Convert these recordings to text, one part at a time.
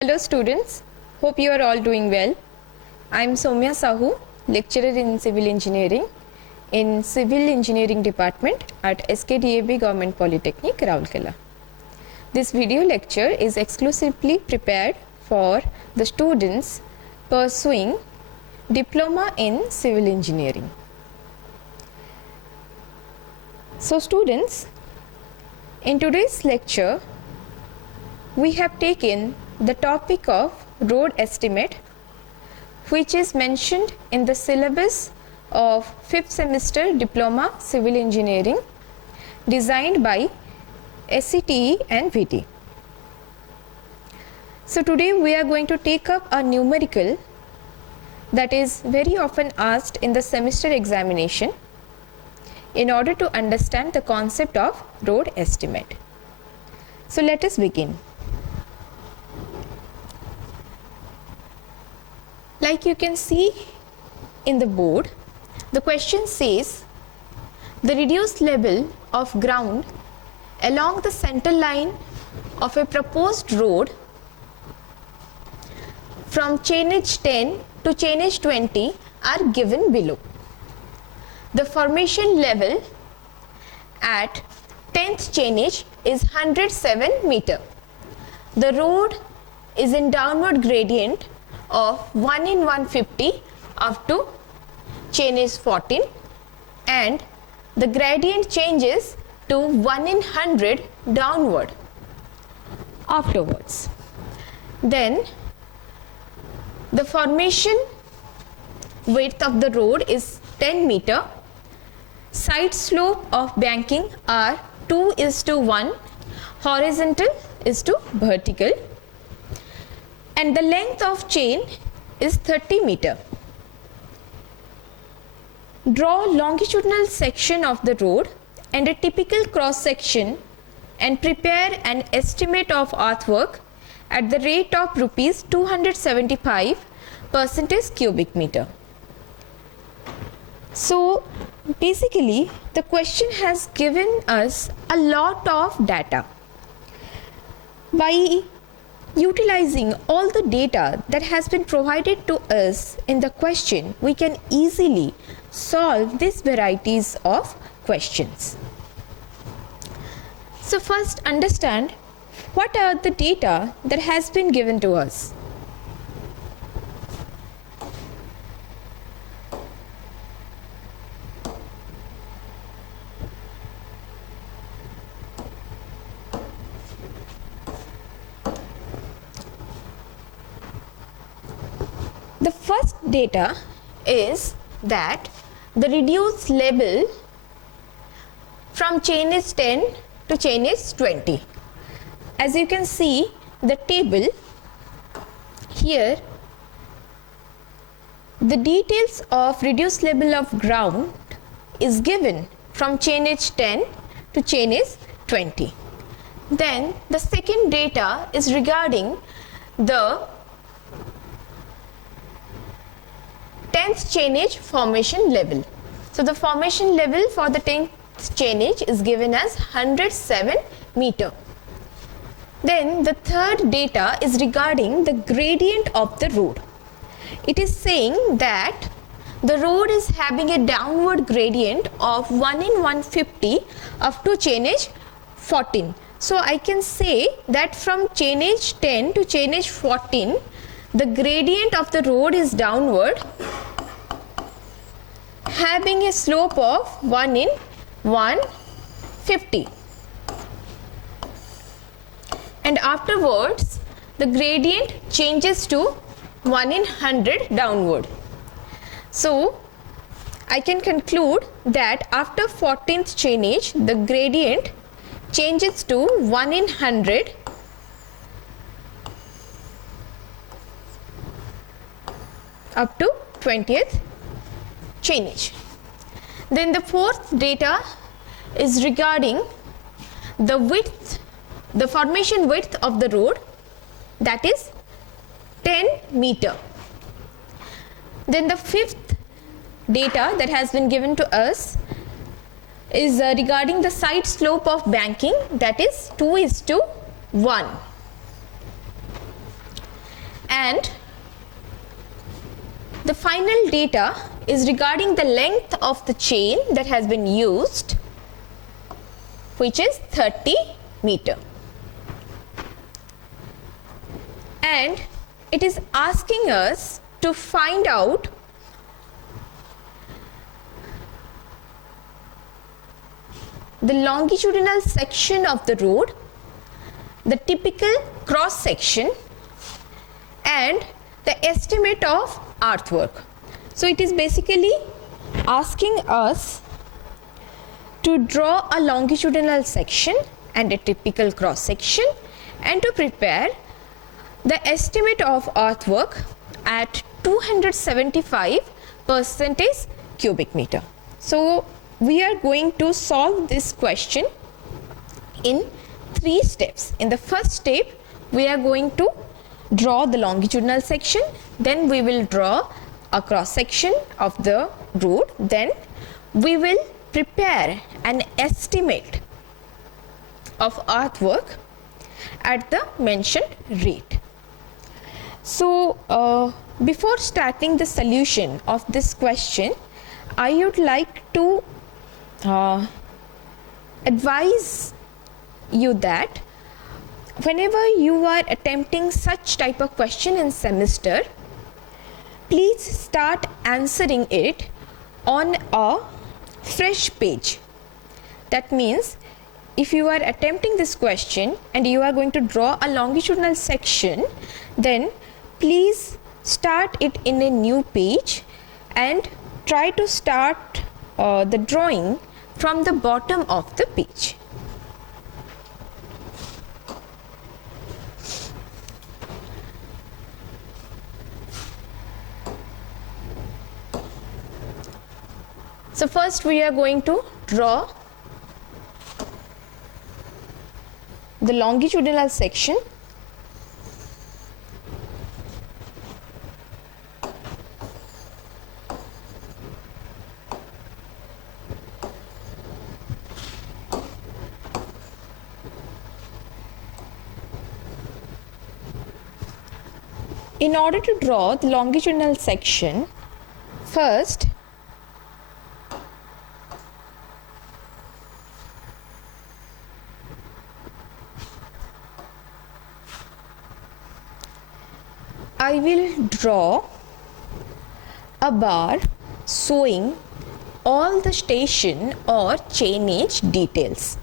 Hello students, hope you are all doing well. I am Soumyaa Sahoo, lecturer in Civil Engineering in Civil Engineering Department at Skdav Govt Polytechnic, Raulkela. This video lecture is exclusively prepared for the students pursuing Diploma in Civil Engineering. So students, in today's lecture, we have taken the topic of road estimate, which is mentioned in the syllabus of 5th semester Diploma Civil Engineering designed by SCTE and VT. So today we are going to take up a numerical that is very often asked in the semester examination in order to understand the concept of road estimate. So let us begin. Like you can see in the board, the question says the reduced level of ground along the center line of a proposed road from chainage 10 to chainage 20 are given below. The formation level at 10th chainage is 107 meter. The road is in downward gradient of 1 in 150 up to chainage 14, and the gradient changes to 1 in 100 downward afterwards. Then the formation width of the road is 10 meter. Side slope of banking are 2:1, horizontal is to vertical, and the length of chain is 30 meter. Draw longitudinal section of the road and a typical cross section and prepare an estimate of earthwork at the rate of rupees 275 per cubic meter. So basically the question has given us a lot of data. By utilizing all the data that has been provided to us in the question, we can easily solve these varieties of questions. So first understand what are the data that has been given to us. The first data is that the reduced level from chainage 10 to chainage 20. As you can see the table here, the details of reduced level of ground is given from chainage 10 to chainage 20. Then the second data is regarding the 10th chainage formation level. So the formation level for the 10th chainage is given as 107 meter. Then the third data is regarding the gradient of the road. It is saying that the road is having a downward gradient of 1 in 150 up to chainage 14. So I can say that from chainage 10 to chainage 14, the gradient of the road is downward, having a slope of 1 in 150, and afterwards the gradient changes to 1 in 100 downward. So I can conclude that after 14th chainage the gradient changes to 1 in 100 up to 20th chainage. Then the fourth data is regarding the width, the formation width of the road, that is 10 meter. Then the fifth data that has been given to us is regarding the side slope of banking, that is 2:1. and the final data is regarding the length of the chain that has been used, which is 30 meter. And it is asking us to find out the longitudinal section of the road, the typical cross section, and the estimate of earthwork. So it is basically asking us to draw a longitudinal section and a typical cross section and to prepare the estimate of earthwork at 275 percentage cubic meter. So we are going to solve this question in 3 steps. In the first step, we are going to draw the longitudinal section, then we will draw a cross section of the road, then we will prepare an estimate of earthwork at the mentioned rate. So before starting the solution of this question, I would like to advise you that whenever you are attempting such type of question in semester, please start answering it on a fresh page. That means if you are attempting this question and you are going to draw a longitudinal section, then please start it in a new page and try to start the drawing from the bottom of the page. So first we are going to draw the longitudinal section. In order to draw the longitudinal section, first I will draw a bar showing all the station or chainage details.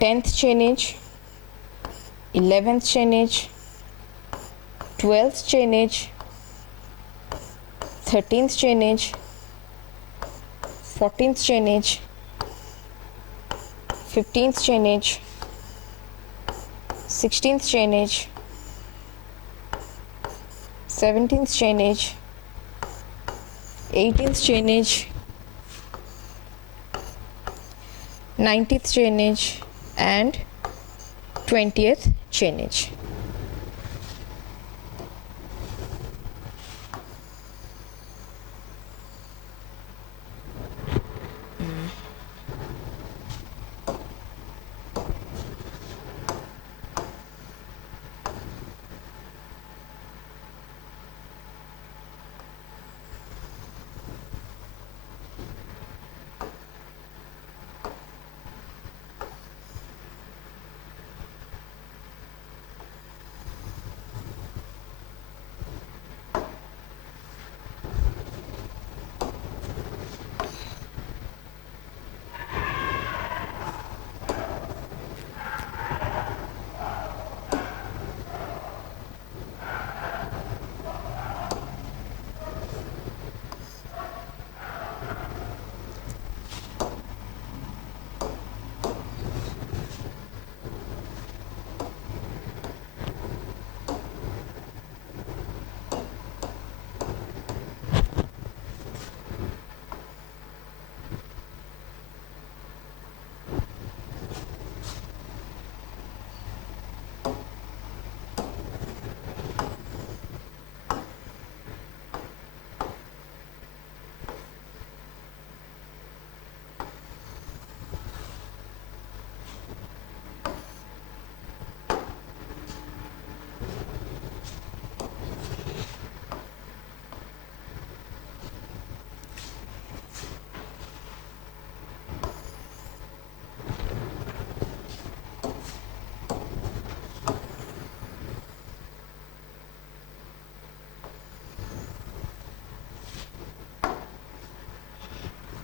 Tenth chainage, 11th chainage, 12th chainage, 13th chainage, 14th chainage, 15th chainage, 16th chainage, 17th chainage, 18th chainage, 19th chainage and 20th chainage.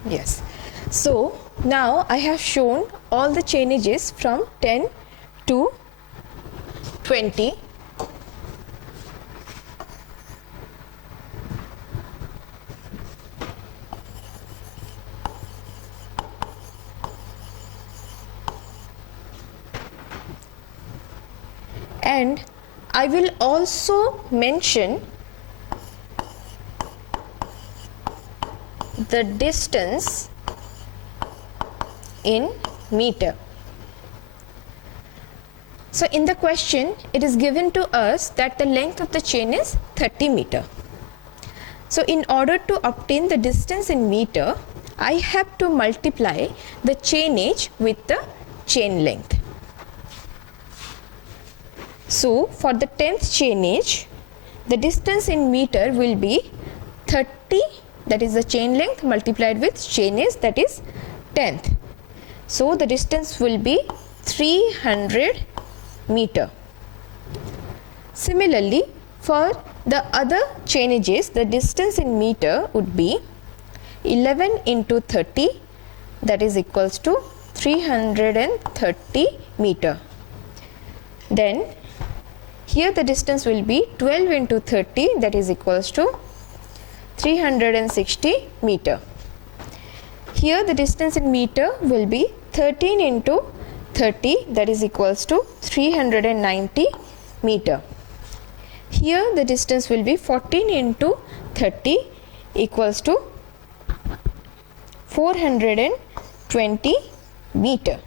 Yes. So now I have shown all the chainages from 10 to 20. And I will also mention the distance in meter. So in the question it is given to us that the length of the chain is 30 meter. So in order to obtain the distance in meter, I have to multiply the chainage with the chain length. So for the 10th chainage, the distance in meter will be 30, that is the chain length, multiplied with chainage, that is 10th. So the distance will be 300 meter. Similarly, for the other chainages, the distance in meter would be 11 into 30, that is equals to 330 meter. Then here the distance will be 12 into 30, that is equals to 360 meter. Here the distance in meter will be 13 into 30, that is equals to 390 meter. Here the distance will be 14 into 30 equals to 420 meter.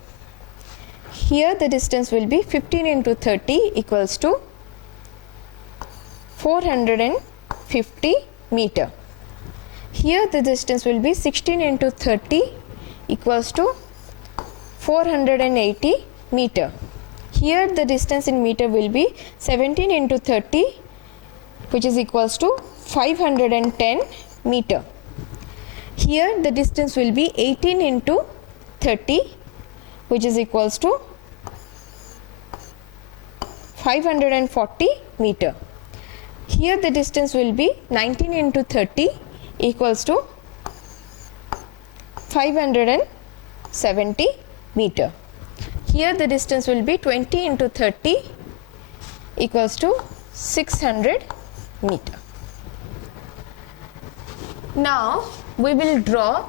Here the distance will be 15 into 30 equals to 450 meter. Here the distance will be 16 into 30 equals to 480 meter. Here the distance in meter will be 17 into 30, which is equals to 510 meter. Here the distance will be 18 into 30, which is equals to 540 meter. Here the distance will be 19 into 30 equals to 570 meter. Here the distance will be 20 into 30 equals to 600 meter. Now we will draw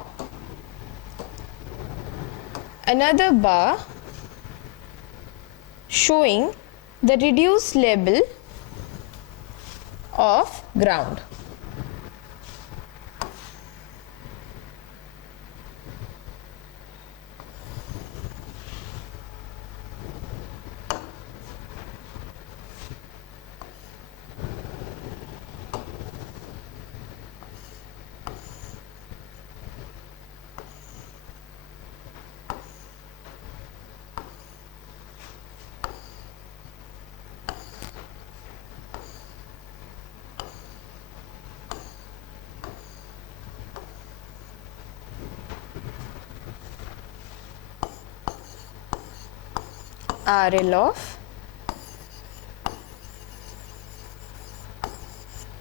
another bar showing the reduced level of ground. RL of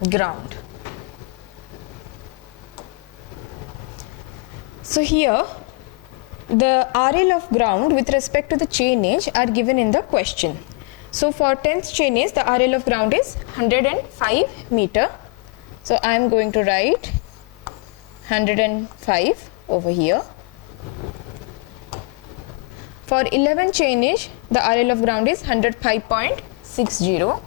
ground. So here the RL of ground with respect to the chainage are given in the question. So for 10th chainage the RL of ground is 105 meter. So I am going to write 105 over here. For 11 chainage, the RL of ground is 105.60.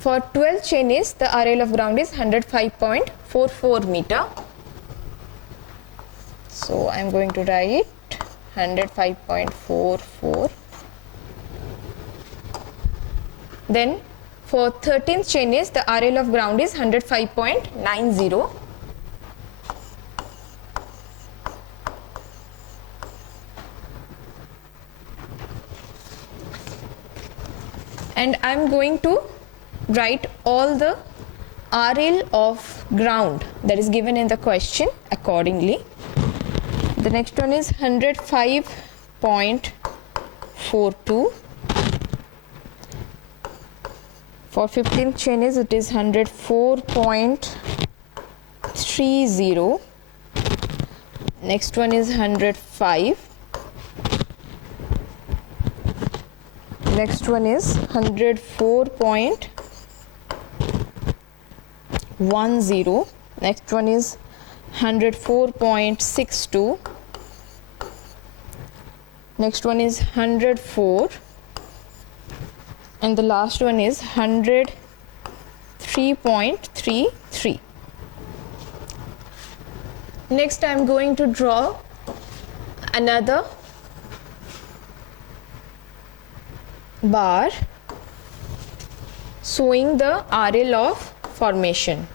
For 12 chainage, the RL of ground is 105.44 meter. So I am going to write 105.44. Then for 13th chainage, the RL of ground is 105.90. And I am going to write all the RL of ground that is given in the question accordingly. The next one is 105.42. For 15th chain it is 104.30. Next one is 105. Next one is 104.10. Next one is 104.62. Next one is 104, and the last one is 103.33. Next I am going to draw another bar showing the RL of formation.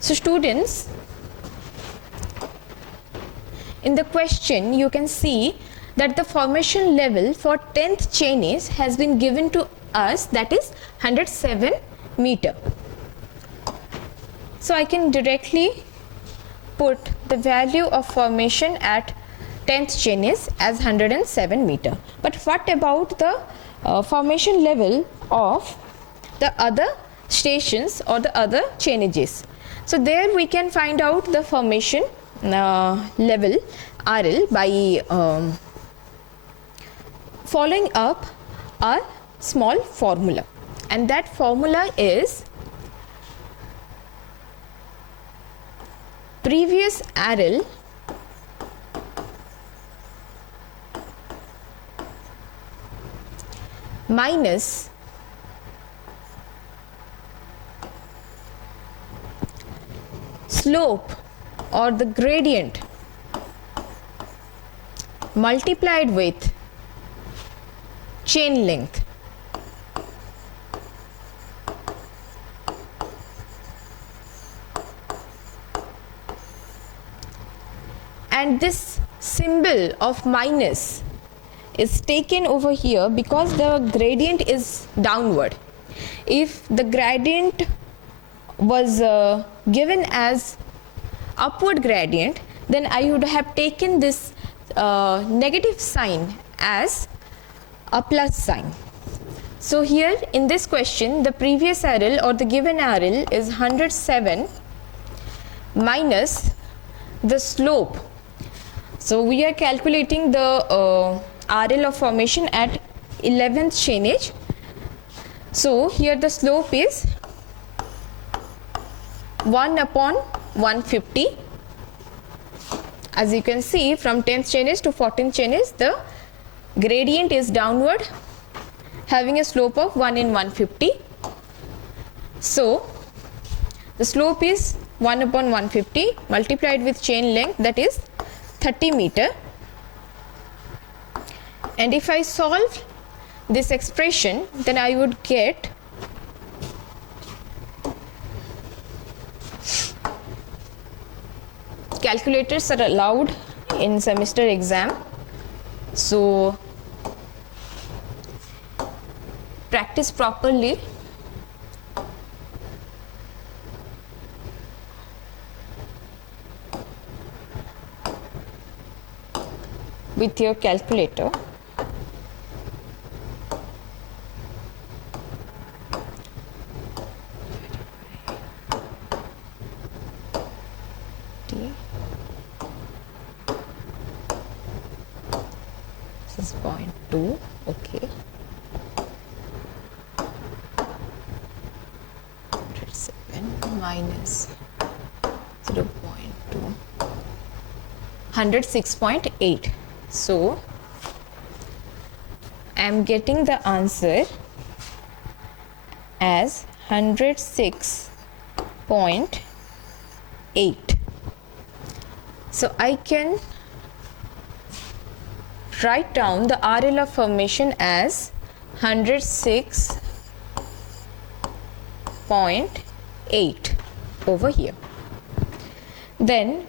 So students, in the question you can see that the formation level for 10th chain has been given to us, that is 107 meter. So I can directly put the value of formation at 10th chain as 107 meter. But what about the formation level of the other stations or the other chainages? So there we can find out the formation level RL by following up a small formula, and that formula is previous RL minus slope or the gradient multiplied with chain length. And this symbol of minus is taken over here because the gradient is downward. If the gradient was given as upward gradient, then I would have taken this negative sign as a plus sign. So here in this question, the previous RL or the given RL is 107 minus the slope. So we are calculating the RL of formation at 11th chainage. So here the slope is 1/150. As you can see, from 10th chainage to 14th chainage, the gradient is downward, having a slope of 1/150. So the slope is 1/150 multiplied with chain length, that is 30 meter. And if I solve this expression, then I would get calculators are allowed in semester exam, so practice properly. With your calculator. This is 0.2, okay. 107 minus 0.2, 106.8. So I am getting the answer as 106 0.8. So I can write down the RL of formation as 106.8 over here. Then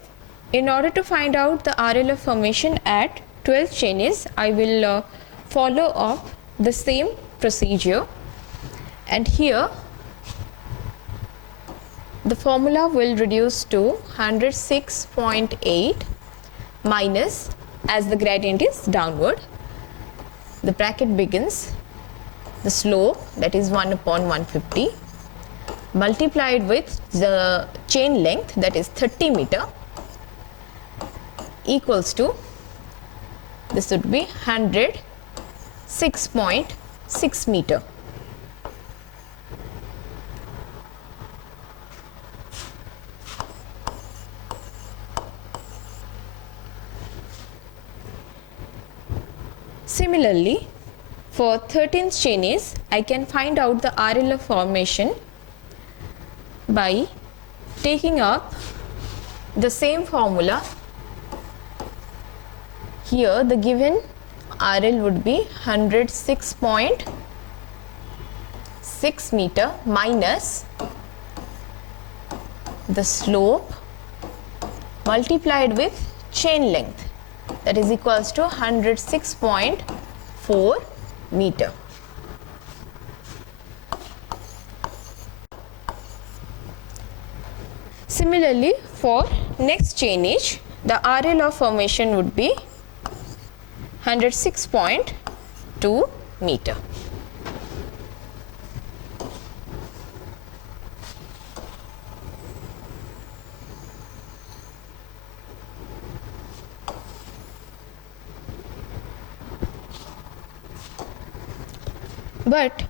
in order to find out the RL of formation at 12th chainage, I will follow up the same procedure, and here the formula will reduce to 106.8 minus, as the gradient is downward, the bracket begins, the slope, that is 1 upon 150, multiplied with the chain length, that is 30 meter, equals to, this would be 106.6 meter. Similarly, for 13th chainage, I can find out the RL of formation by taking up the same formula. Here the given RL would be 106.6 meter minus the slope multiplied with chain length, that is equals to 106.4 meter. Similarly, for next chainage, the RL of formation would be 106.2 meter. But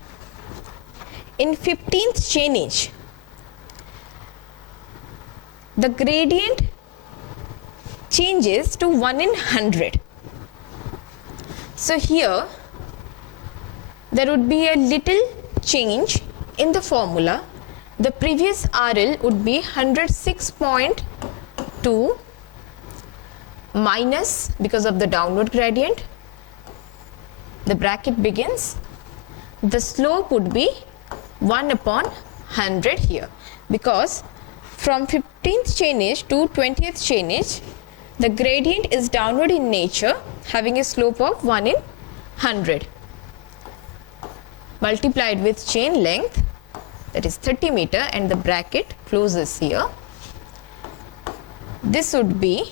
in 15th chainage, the gradient changes to 1 in 100. So here there would be a little change in the formula. The previous RL would be 106.2 minus, because of the downward gradient, the bracket begins, the slope would be 1 upon 100 here, because from 15th chainage to 20th chainage, the gradient is downward in nature, having a slope of 1 in 100, multiplied with chain length, that is 30 meter, and the bracket closes here. This would be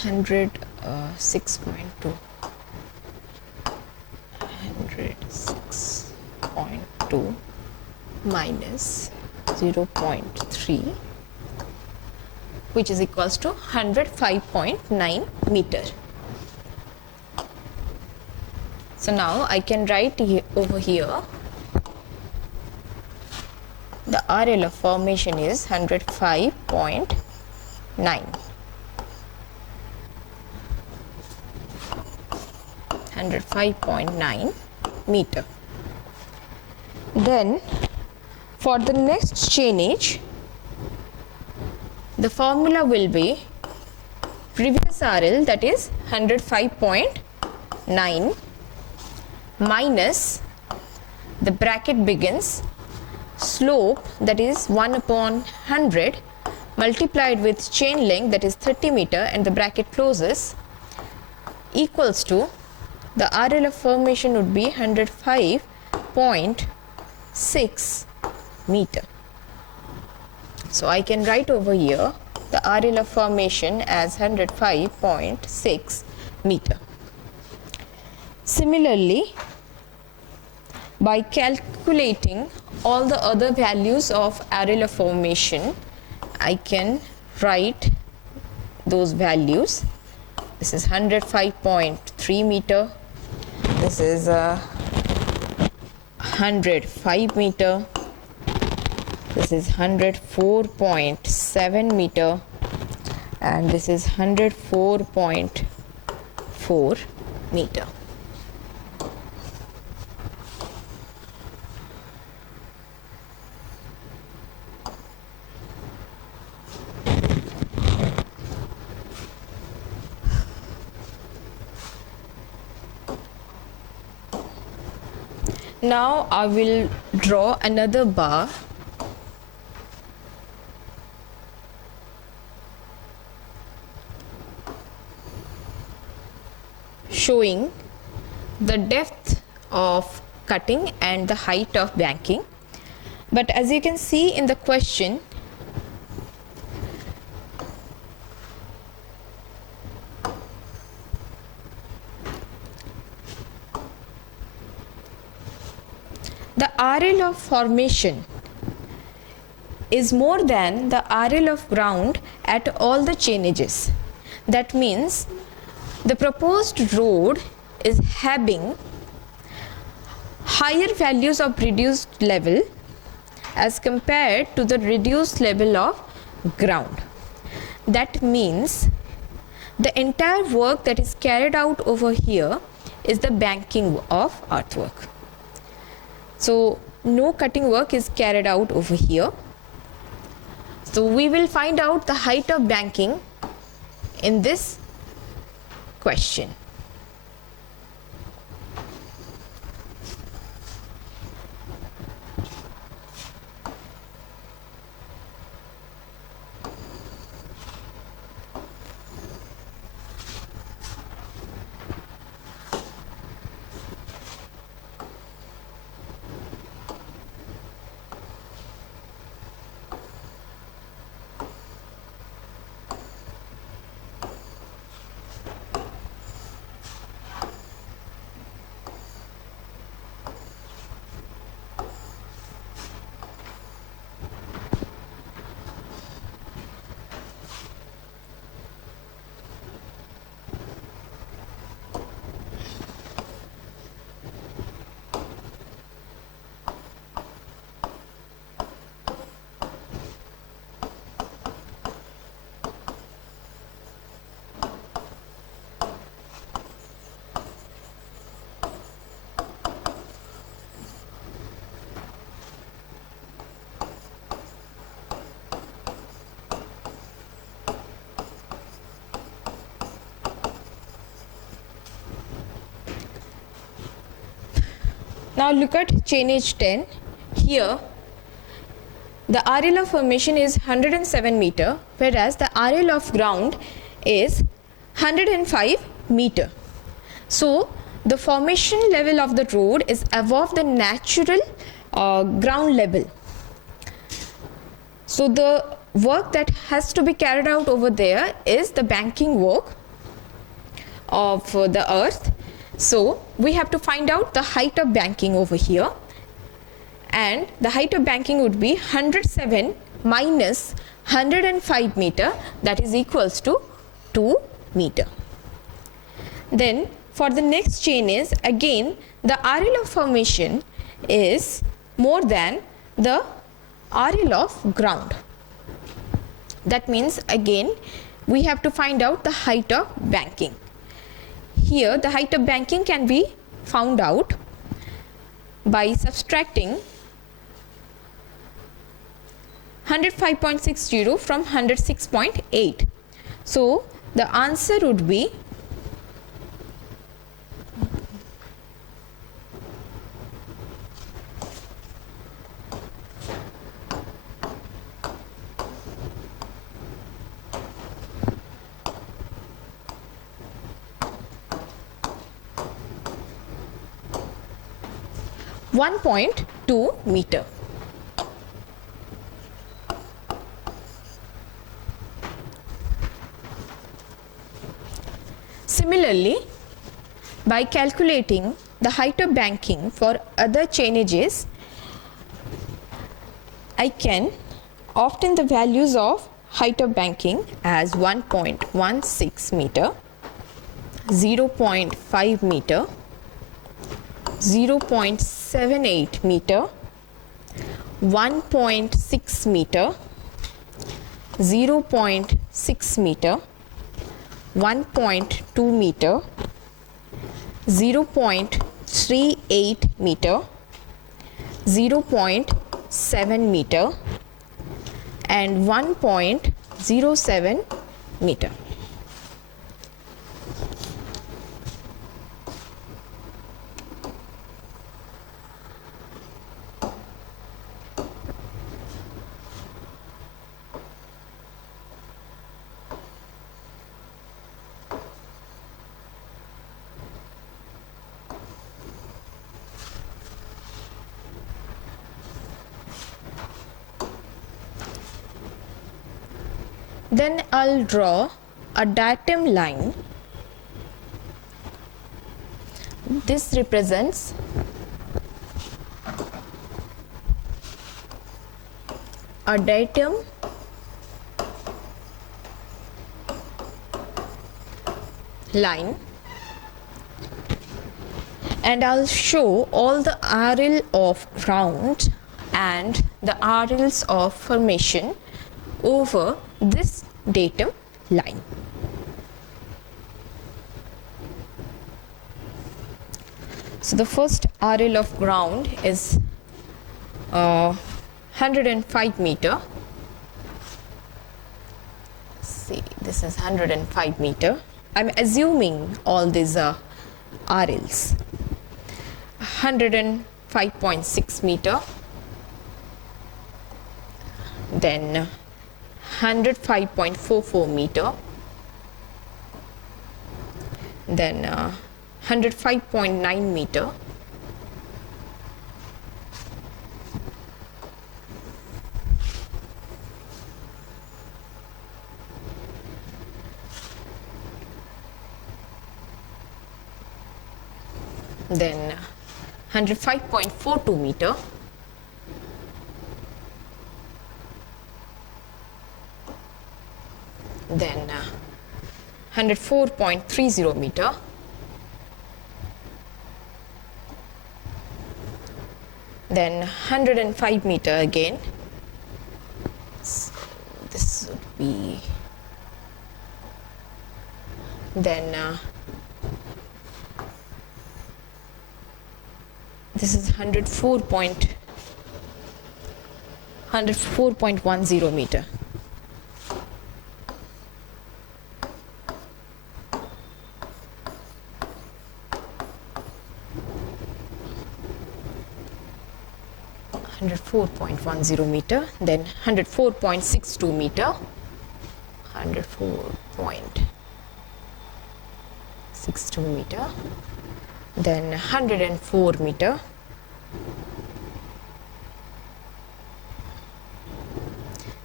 106.2 minus 0.3, which is equals to 105.9 meter. So now I can write over here the RL of formation is 105.9. 105.9 meter. Then for the next chainage, the formula will be previous RL, that is 105.9 minus, the bracket begins, slope, that is 1 upon 100, multiplied with chain length, that is 30 meter, and the bracket closes, equals to, the RL of formation would be 105.6 meter. So I can write over here the RL of formation as 105.6 meter. Similarly, by calculating all the other values of RL of formation, I can write those values. This is 105.3 meter. This is 105 meter. This is 104.7 meter. And this is 104.4 meter. Now I will draw another bar showing the depth of cutting and the height of banking. But as you can see in the question, the RL of formation is more than the RL of ground at all the chain edges. That means the proposed road is having higher values of reduced level as compared to the reduced level of ground. That means the entire work that is carried out over here is the banking of earthwork. So no cutting work is carried out over here. So we will find out the height of banking in this question. Now look at chain edge 10. Here the RL of formation is 107 meter, whereas the RL of ground is 105 meter. So the formation level of the road is above the natural ground level. So the work that has to be carried out over there is the banking work of the earth. So we have to find out the height of banking over here, and the height of banking would be 107 minus 105 meter, that is equals to 2 meter. Then for the next chain is again the RL of formation is more than the RL of ground. That means again we have to find out the height of banking. Here the height of banking can be found out by subtracting 105.60 from 106.8. So the answer would be 1.2 meter. Similarly, by calculating the height of banking for other chainages, I can obtain the values of height of banking as 1.16 meter, 0.5 meter, 0.78 meter, 1.6 meter, 0.6 meter, 1.2 meter, 0.38 meter, 0.7 meter, and 1.07 meter. Then I'll draw a datum line. This represents a datum line, and I'll show all the RL of ground and the RLs of formation over this datum line. So the first RL of ground is 105 meter. See, this is 105 meter. I'm assuming all these are RLs. 105.6 meter, then 105.44 meter, then 105.9 meter, then 105.42 meter, then 104.30 meter, then 105 meter again. So this would be, then this is 104.10 meter. meter, then 104.62 meter, 104.62 meter, then 104 meter,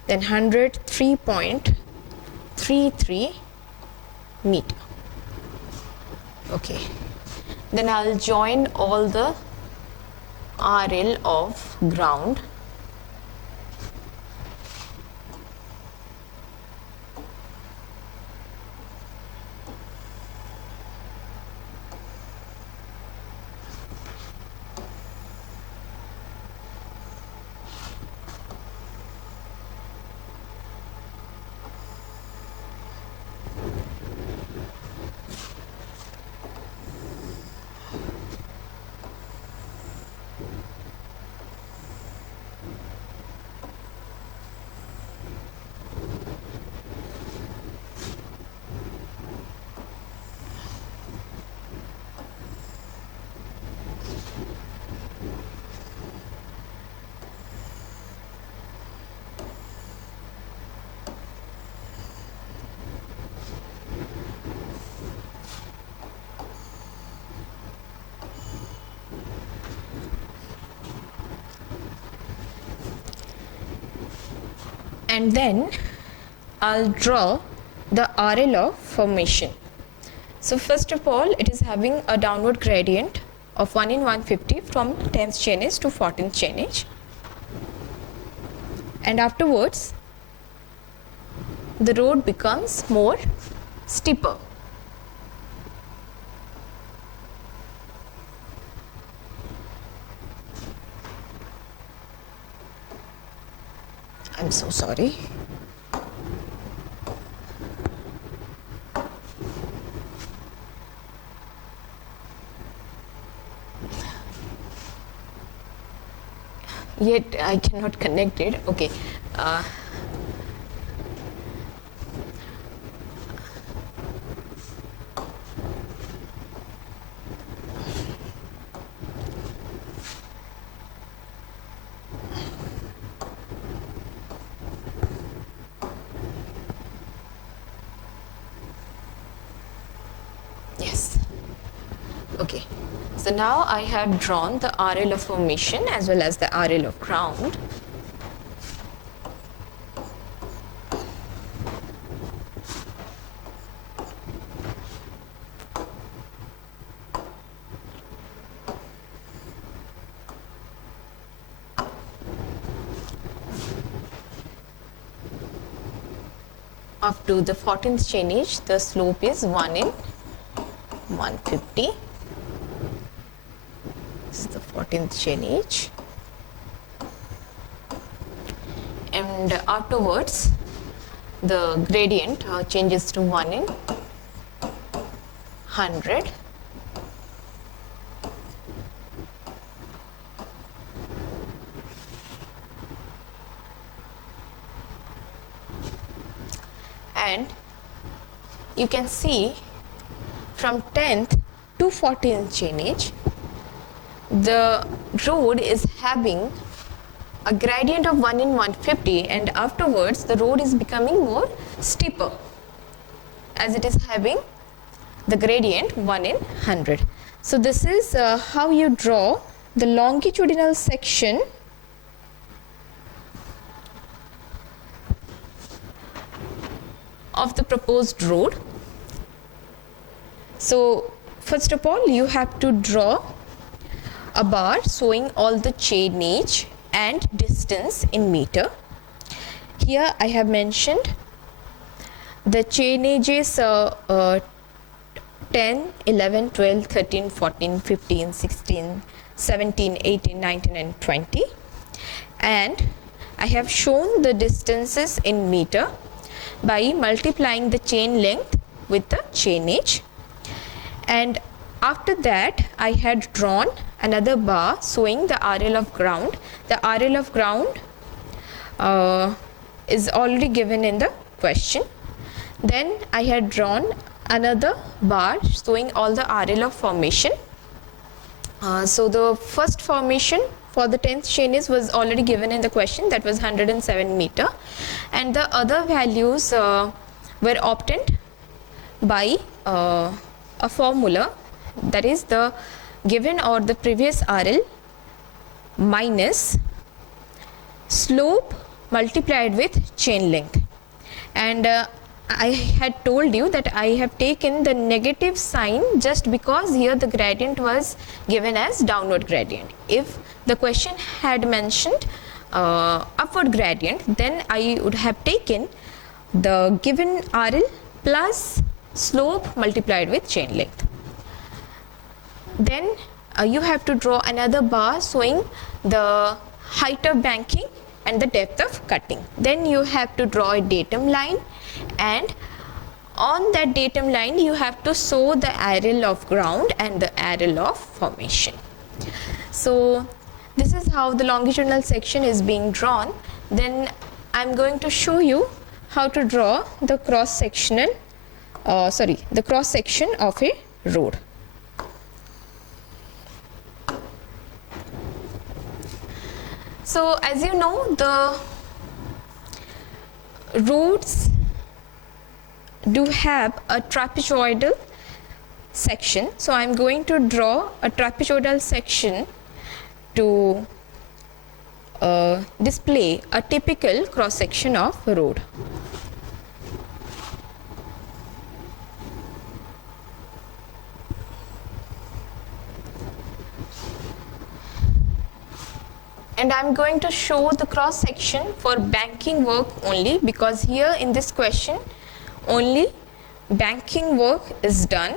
then 103.33 meter. Okay, then I'll join all the RL of ground. And then I'll draw the RL of formation. So first of all, it is having a downward gradient of 1 in 150 from 10th chainage to 14th chainage, and afterwards the road becomes more steeper. I'm so sorry. Yet I cannot connect it. Okay. Yes. Okay. So now I have drawn the RL of formation as well as the RL of ground. Up to the 14th chainage, the slope is 1 in 150. This is the 14th chainage. And afterwards, the gradient changes to 1 in 100. And you can see from 10th to 14th chainage, the road is having a gradient of 1 in 150, and afterwards the road is becoming more steeper as it is having the gradient 1 in 100. So this is how you draw the longitudinal section of the proposed road. So first of all, you have to draw a bar showing all the chainage and distance in meter. Here I have mentioned the chainages 10, 11, 12, 13, 14, 15, 16, 17, 18, 19 and 20, and I have shown the distances in meter by multiplying the chain length with the chainage. And after that, I had drawn another bar showing the RL of ground. The RL of ground is already given in the question. Then I had drawn another bar showing all the RL of formation. So the first formation for the 10th chainage was already given in the question, that was 107 meter, and the other values were obtained by a formula, that is the given or the previous RL minus slope multiplied with chain length. And I had told you that I have taken the negative sign just because here the gradient was given as downward gradient. If the question had mentioned upward gradient, then I would have taken the given RL plus slope multiplied with chain length. Then you have to draw another bar showing the height of banking and the depth of cutting. Then you have to draw a datum line, and on that datum line you have to show the RL of ground and the RL of formation. So this is how the longitudinal section is being drawn. Then I am going to show you how to draw the cross section of a road. So as you know, the roads do have a trapezoidal section. So I am going to draw a trapezoidal section to display a typical cross section of a road. and I'm going to show the cross section for banking work only, because here in this question only banking work is done.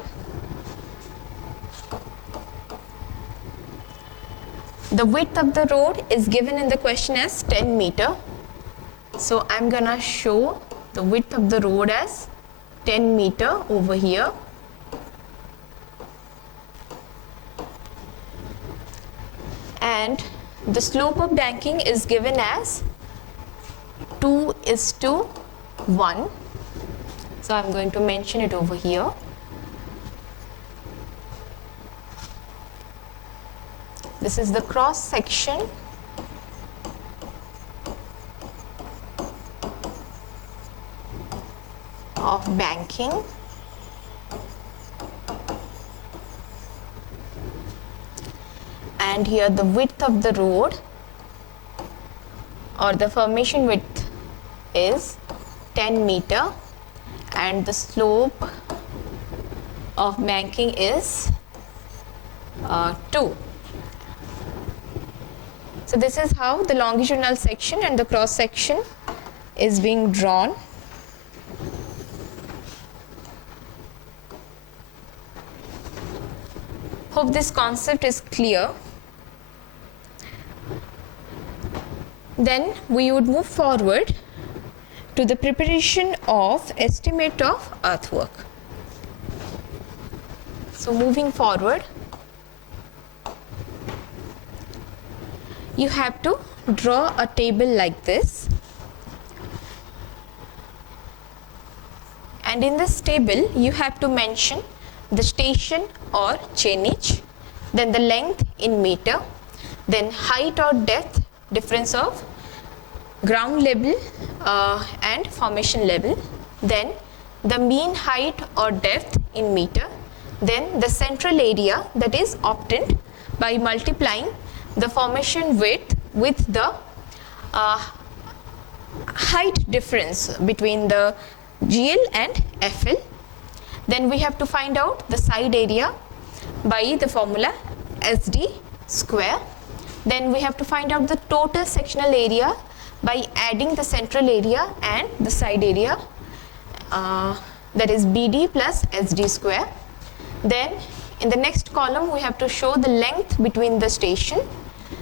The width of the road is given in the question as 10 meter. So I'm gonna show the width of the road as 10 meter over here. And the slope of banking is given as 2:1. So I'm going to mention it over here. This is the cross section of banking. And here the width of the road or the formation width is 10 meter, and the slope of banking is 2. So this is how the longitudinal section and the cross section is being drawn. Hope this concept is clear. Then we would move forward to the preparation of estimate of earthwork. So moving forward, you have to draw a table like this, and in this table you have to mention the station or chainage, then the length in meter, then height or depth difference of ground level and formation level, then the mean height or depth in meter, then the central area that is obtained by multiplying the formation width with the height difference between the GL and FL. Then we have to find out the side area by the formula SD square. Then we have to find out the total sectional area by adding the central area and the side area, that is BD plus SD square. Then in the next column we have to show the length between the station.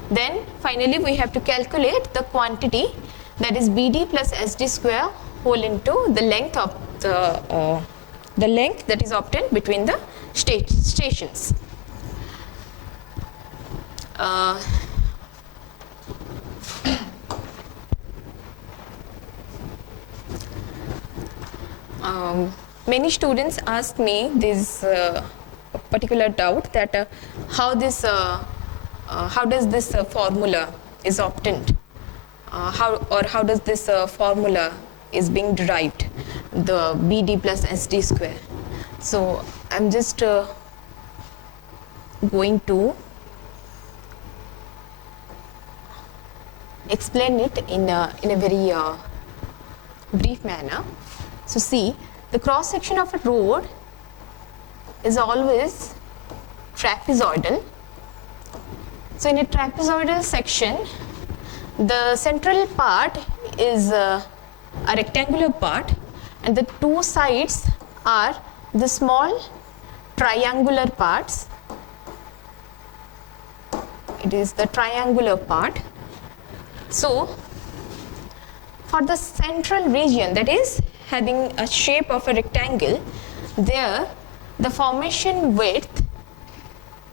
Then finally we have to calculate the quantity, that is BD plus SD square whole into the length of the length that is obtained between the stations. Many students ask me this particular doubt, that how does this formula is obtained, how does this formula is being derived, the BD plus SD square. So I'm just going to explain it in a very brief manner. So see, the cross section of a road is always trapezoidal. So in a trapezoidal section, the central part is a rectangular part, and the two sides are the small triangular parts. It is the triangular part. So for the central region, that is having a shape of a rectangle, there the formation width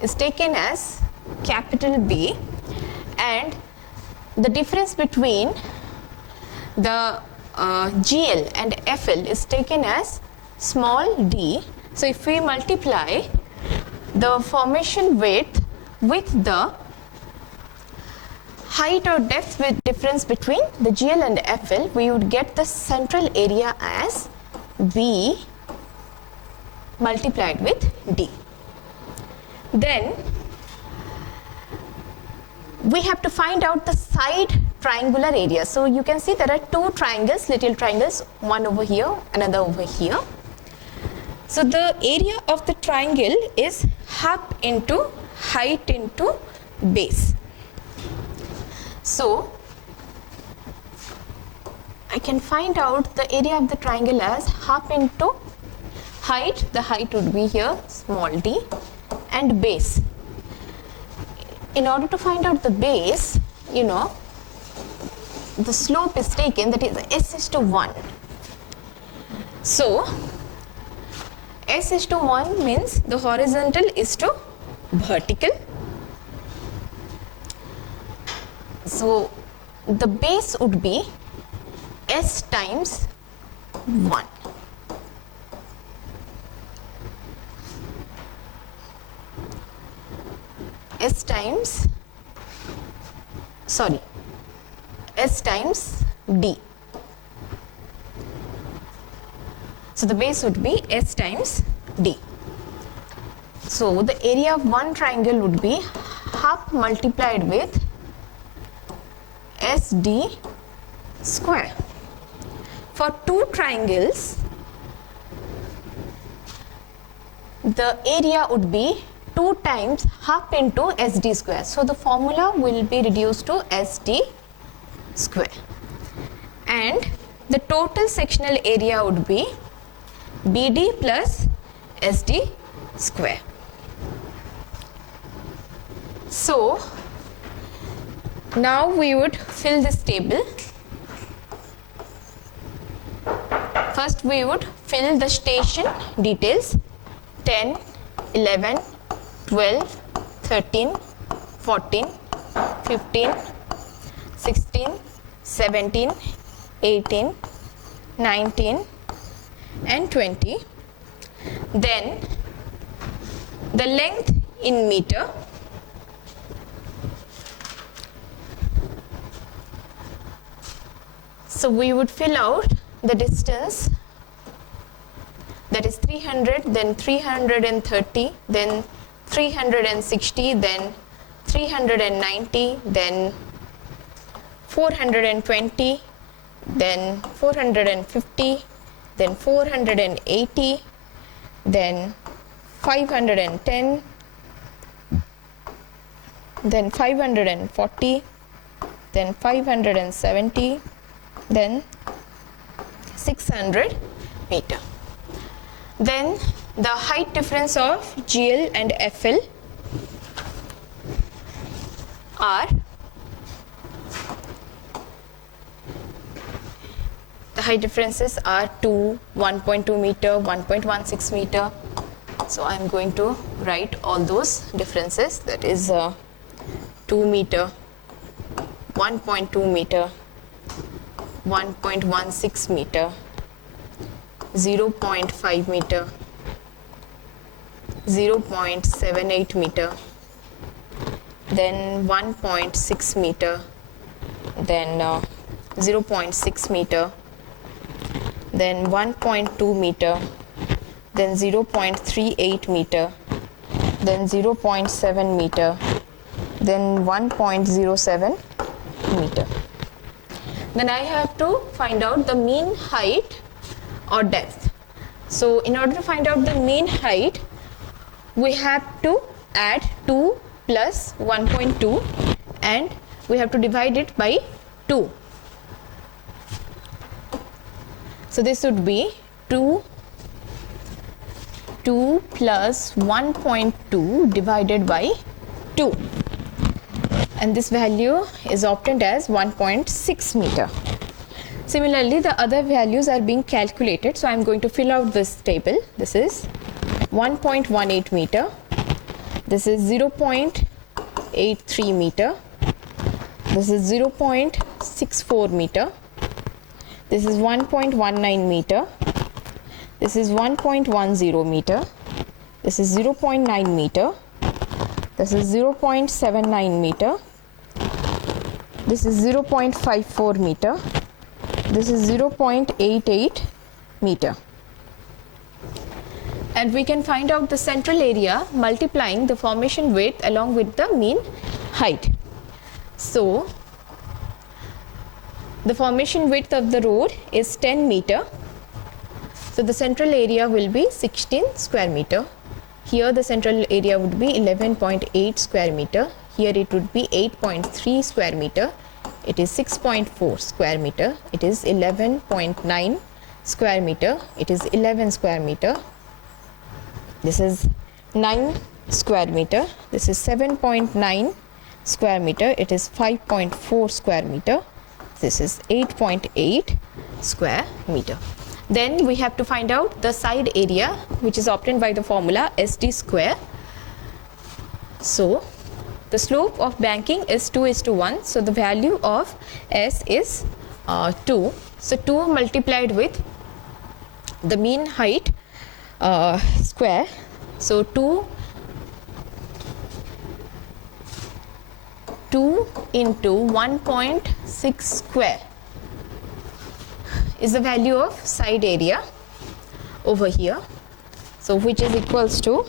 is taken as capital B, and the difference between the GL and FL is taken as small d. So if we multiply the formation width with the height or depth with difference between the GL and FL, we would get the central area as B multiplied with D. Then we have to find out the side triangular area. So you can see there are two triangles, little triangles, one over here, another over here. So the area of the triangle is half into height into base. So I can find out the area of the triangle as half into height. The height would be here small d, and base. In order to find out the base, the slope is taken, that is s is to 1. So s is to 1 means the horizontal is to vertical. So the base would be s times 1. S times d. So the base would be s times d. So the area of one triangle would be half multiplied with sd square. For two triangles, the area would be 2 times half into sd square. So the formula will be reduced to sd square, and the total sectional area would be bd plus sd square. So now we would fill this table. First we would fill the station details: 10, 11, 12, 13, 14, 15, 16, 17, 18, 19 and 20. Then the length in meter, so we would fill out the distance, that is 300, then 330, then 360, then 390, then 420, then 450, then 480, then 510, then 540, then 570, then 600 meter. Then the height difference of GL and FL are, the height differences are 1.2 meter, 1.16 meter. So I am going to write all those differences, that is 2 meter, 1.2 meter, 1.16 meter, 0.5 meter, 0.78 meter, then 1.6 meter, then 0.6 meter, then 1.2 meter, then 0.38 meter, then 0.7 meter, then 1.07 meter. Then I have to find out the mean height or depth. So in order to find out the mean height, we have to add 2 plus 1.2 and we have to divide it by 2. So this would be 2 plus 1.2 divided by 2, and this value is obtained as 1.6 meter. Similarly, the other values are being calculated, so I am going to fill out this table. This is 1.18 meter, this is 0.83 meter, this is 0.64 meter, this is 1.19 meter, this is 1.10 meter, this is 0.9 meter, this is 0.79 meter, this is 0.54 meter, this is 0.88 meter. And we can find out the central area multiplying the formation width along with the mean height. So the formation width of the road is 10 meter. So the central area will be 16 square meter. Here the central area would be 11.8 square meter. Here it would be 8.3 square meter. it is 6.4 square meter, it is 11.9 square meter, it is 11 square meter, this is 9 square meter, this is 7.9 square meter, it is 5.4 square meter, this is 8.8 square meter. Then we have to find out the side area, which is obtained by the formula SD square. So the slope of banking is 2:1, so the value of S is 2. So 2 multiplied with the mean height square, so 2 into 1.6 square is the value of side area over here, so which is equals to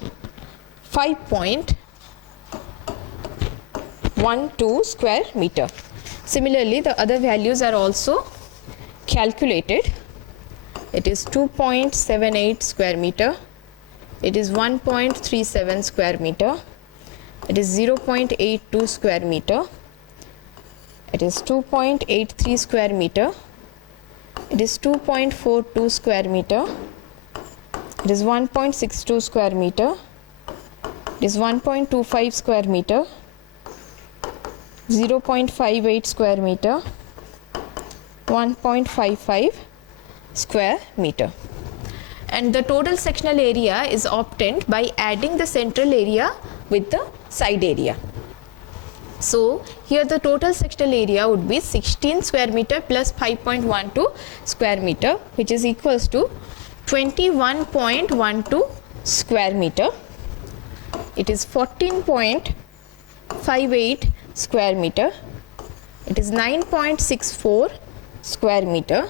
5.12 square meter. Similarly, the other values are also calculated. It is 2.78 square meter, it is 1.37 square meter, it is 0.82 square meter, it is 2.83 square meter, it is 2.42 square meter, it is 1.62 square meter, it is 1.25 square meter, 0.58 square meter, 1.55 square meter. And the total sectional area is obtained by adding the central area with the side area. So here the total sectional area would be 16 square meter plus 5.12 square meter, which is equals to 21.12 square meter. It is 14.58 square meter, it is 9.64 square meter,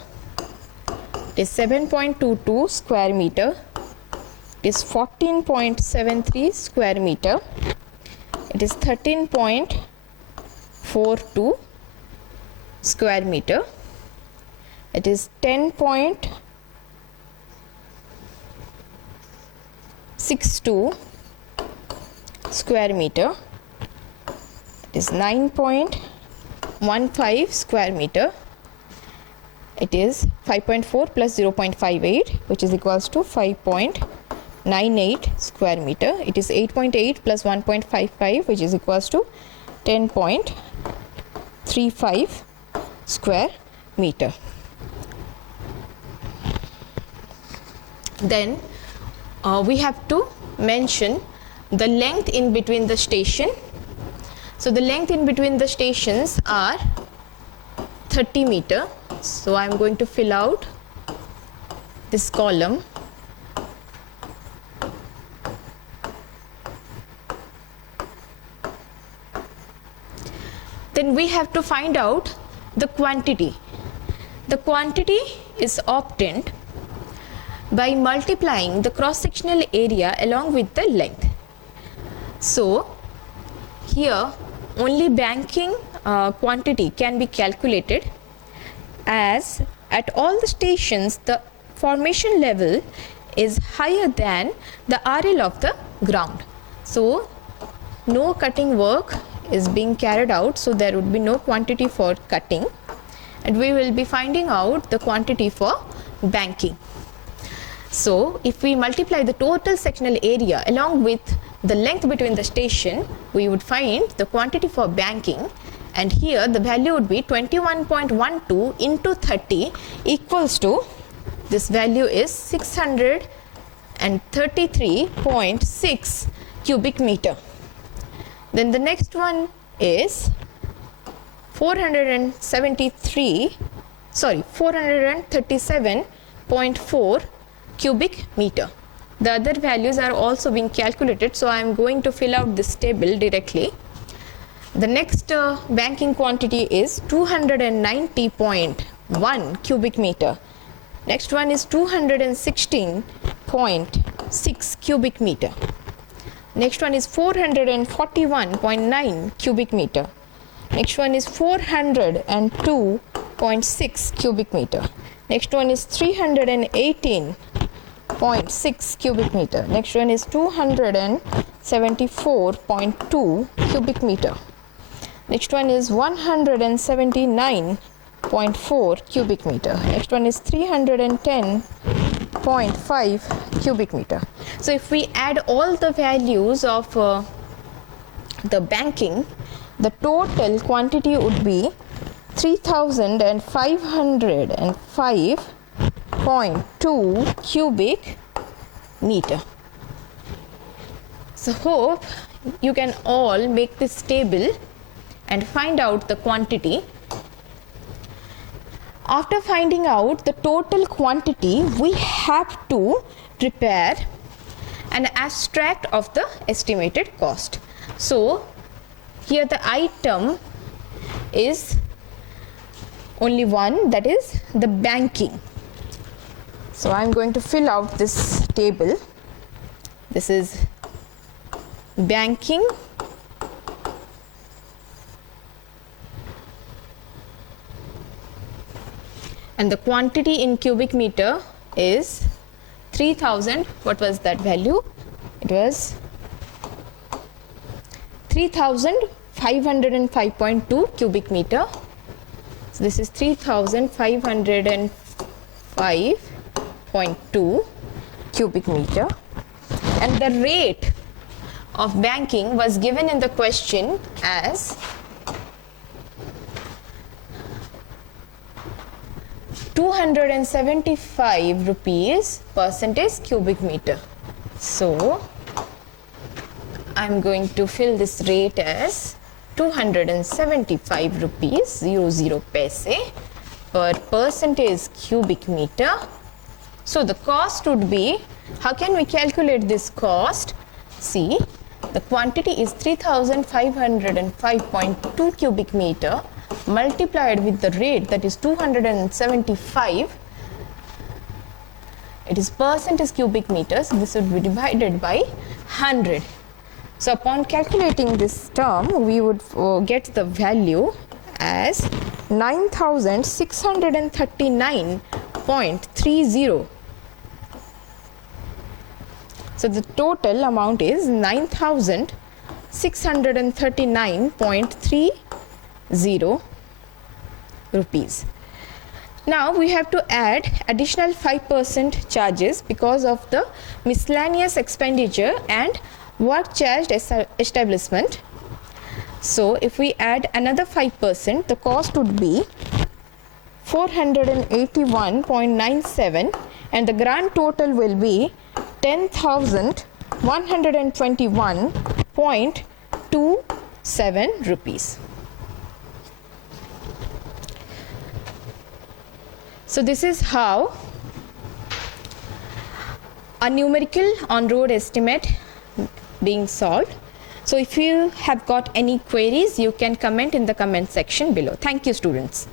it is 7.22 square meter, it is 14.73 square meter, it is 13.42 square meter, it is 10.62 square meter, it is 9.15 square meter, it is 5.4 plus 0.58, which is equals to 5.98 square meter, it is 8.8 plus 1.55, which is equals to 10.35 square meter. Then we have to mention the length in between the station. So the length in between the stations are 30 meter. So I am going to fill out this column. Then we have to find out the quantity. The quantity is obtained by multiplying the cross-sectional area along with the length. So here only banking quantity can be calculated, as at all the stations the formation level is higher than the RL of the ground. So no cutting work is being carried out, so there would be no quantity for cutting, and we will be finding out the quantity for banking. So if we multiply the total sectional area along with the length between the station, we would find the quantity for banking, and here the value would be 21.12 into 30 equals to, this value is 633.6 cubic meter. Then the next one is 437.4 cubic meter. The other values are also being calculated, so I am going to fill out this table directly. The next banking quantity is 290.1 cubic meter. Next one is 216.6 cubic meter. Next one is 441.9 cubic meter. Next one is 402.6 cubic meter. Next one is 318.6 cubic meter. Next one is 274.2 cubic meter. Next one is 179.4 cubic meter. Next one is 310.5 cubic meter. So if we add all the values of the banking, the total quantity would be 3505.2 cubic meter. So hope you can all make this table and find out the quantity. After finding out the total quantity, we have to prepare an abstract of the estimated cost. So here the item is only one, that is the banking. So I am going to fill out this table. This is banking, and the quantity in cubic meter is 3000. What was that value? It was 3505.2 cubic meter. So this is 3505.2 cubic meter, and the rate of banking was given in the question as 275 rupees percentage cubic meter. So I'm going to fill this rate as 275 rupees 00 paise per percentage cubic meter. So the cost would be, how can we calculate this cost? See, the quantity is 3505.2 cubic meter multiplied with the rate, that is 275. It is percentage cubic meters. This would be divided by 100. So upon calculating this term, we would get the value as 9639.30. So the total amount is 9639.30 rupees. Now we have to add additional 5% charges because of the miscellaneous expenditure and work charged establishment. So if we add another 5%, the cost would be 481.97, and the grand total will be 10,121.27 rupees. So this is how a numerical on-road estimate being solved. So if you have got any queries, you can comment in the comment section below. Thank you, students.